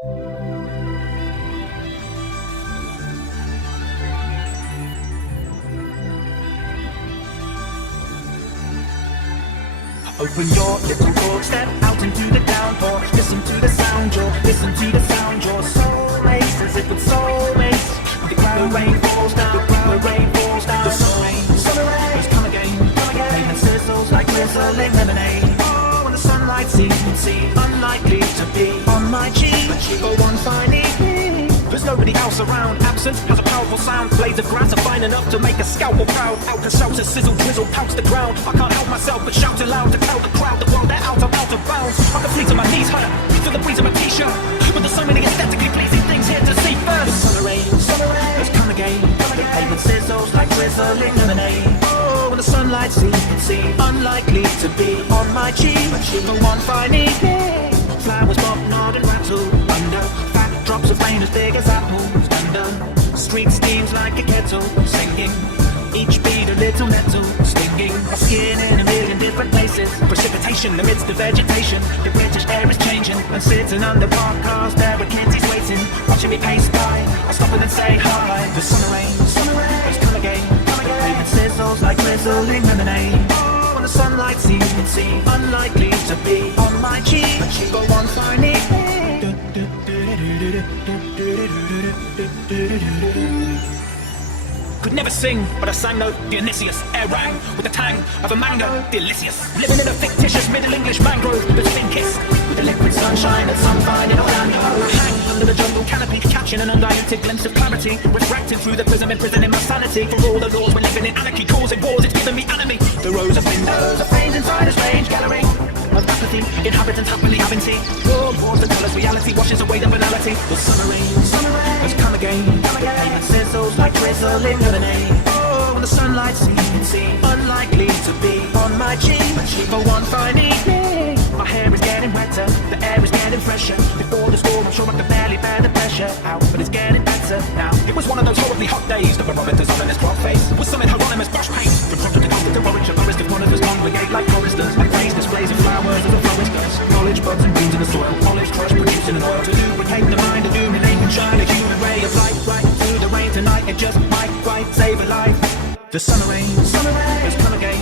Open your little door, step out into the downpour. Listen to the sound, listen to the sound. Your soul makes as if it's soulmates. The rain falls down, the rain falls down. The summer rain, come again, and sizzles like drizzling lemonade. Oh, when the sunlight seems unlikely to be on my cheek. Go one fine evening, there's nobody else around. Absence has a powerful sound. Blades of grass are fine enough to make a scalpel proud. Out and shouts, sizzle, drizzle, pounce the ground. I can't help myself but shout aloud to tell the crowd the world they're out of bounds. I can flee to my knees hurt, feel the breeze of my t-shirt. But there's so many aesthetically pleasing things here to see first. The summer rain, has come again. The pavement sizzles like drizzling lemonade. Oh, when the sunlight seems unlikely to be on my cheek. But one fine evening, flowers pop, nod and rattle under fat drops of rain as big as apples. And the street steams like a kettle, singing. Each beat a little metal, stinging my skin in a million different places. Precipitation amidst the vegetation. The British air is changing, and sitting under parked cars there with kiddies waiting, watching me pace by. I stop and then say hi. The summer rain, has come again. The pavement sizzles like drizzling lemonade. Oh, when the sunlight seems unlikely to be on my cheek. But one fine evening, could never sing, but I sang though Dionysius. Air rang with the tang of a mango, delicious. Living in a fictitious Middle English mangrove that's been kissed with the liquid sunshine and sunfine in Orlando. Hang under the jungle canopy, catching an undiluted glimpse of clarity, refracting through the prism, imprisoning my sanity. For all the laws we're living in anarchy, causing wars, it's giving me enemy. The rows of windows are framed inside a strange gallery of apathy, inhabitants happily having tea. World wars that tell us reality washes away the banality. The summer rain, has come again. Pavement sizzles like drizzling lemonade. Oh, when the sunlight seems unlikely to be on my cheek. For one fine evening, my hair is getting wetter, the air is getting fresher. Before the storm, I'm sure I could barely bear the pressure out, but it's getting better now. It was one of those horribly hot days. The barometer's on in his clock face with some Hieronymus Bosch paint. From top to the top of the orange, a forest of monitors congregate like choristers, like raised displays of flowers as a florist does. Knowledge buds and beans in the soil, olives crushed, producing an oil to lubricate the mind, illuminate and shine a human ray of light right through the rain tonight. It just might save a life. The summer rain, has come again.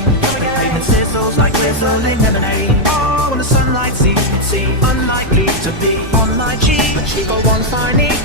Pavement sizzles like drizzling lemonade. Oh, when the sunlight seems unlikely to be on my cheek. But she got one fine evening,